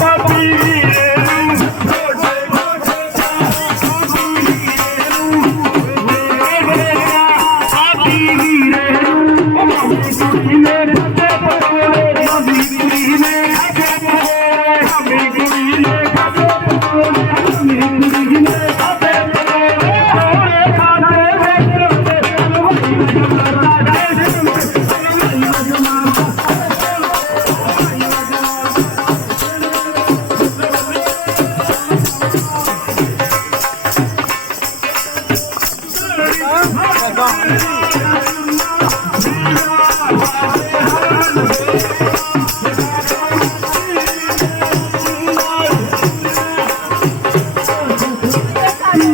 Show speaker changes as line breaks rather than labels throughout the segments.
papi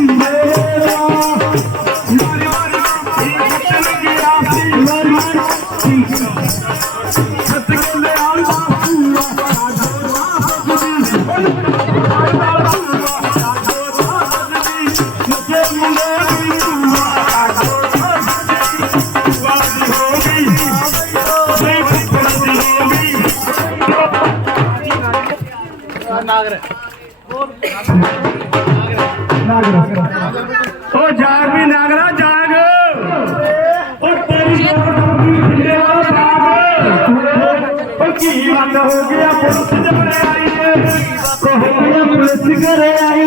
Chandera ਉਹ ਜਾਗ ਵੀ ਨਾਗਰਾ ਜਾਗ। ਉਹ ਤੇਰੀ ਜਿੰਦੇ ਵਾਲਾ ਸਾਗ ਉਹ ਕੀ ਬੰਦ ਹੋ ਗਿਆ ਪੁਲਿਸ ਜਬਰੇ ਆਈ ਏ ਕੋ ਹੋ ਗਿਆ? ਪੁਲਿਸ ਘਰੇ ਆਈ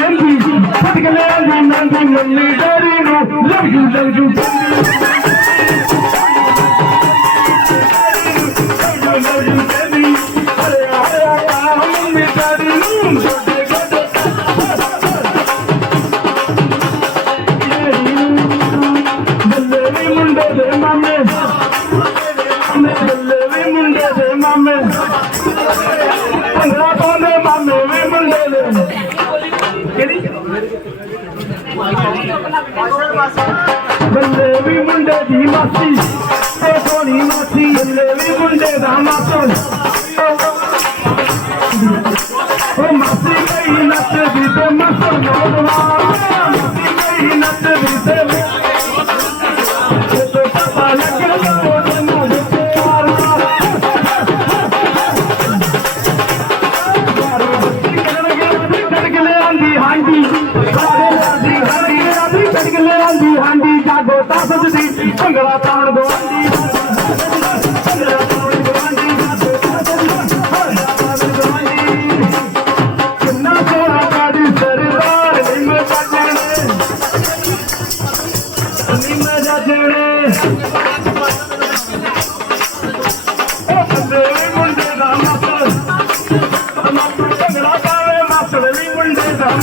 ਮਾਮੇ। ਭੰਗੜਾ ਪਾਉਂਦੇ ਮਾਮੇ ਵੀ ਮੁੰਡੇ ਦੇ ਬੰਦੇ ਵੀ ਮੁੰਡੇ ਦੀ ਮਾਸੀ, ਤੇ ਸੋਹਣੀ ਮਾਸੀ, ਬੰਦੇ ਵੀ ਮੁੰਡੇ ਦਾ ਮਾਸੋ।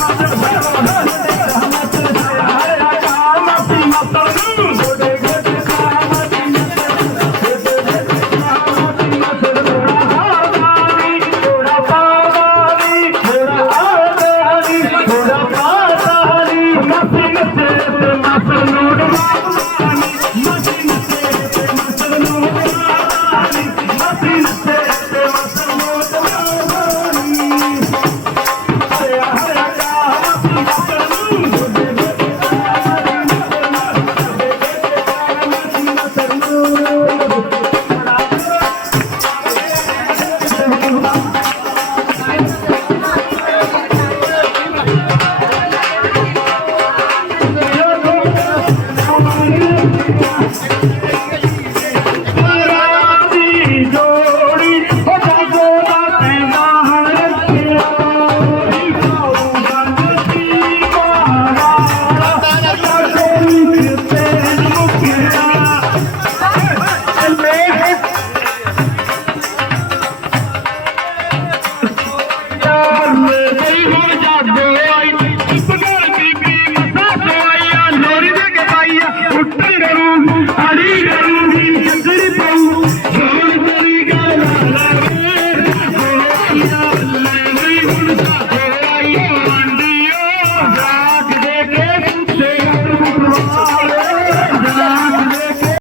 I'm அடிகளும் திருப்பம்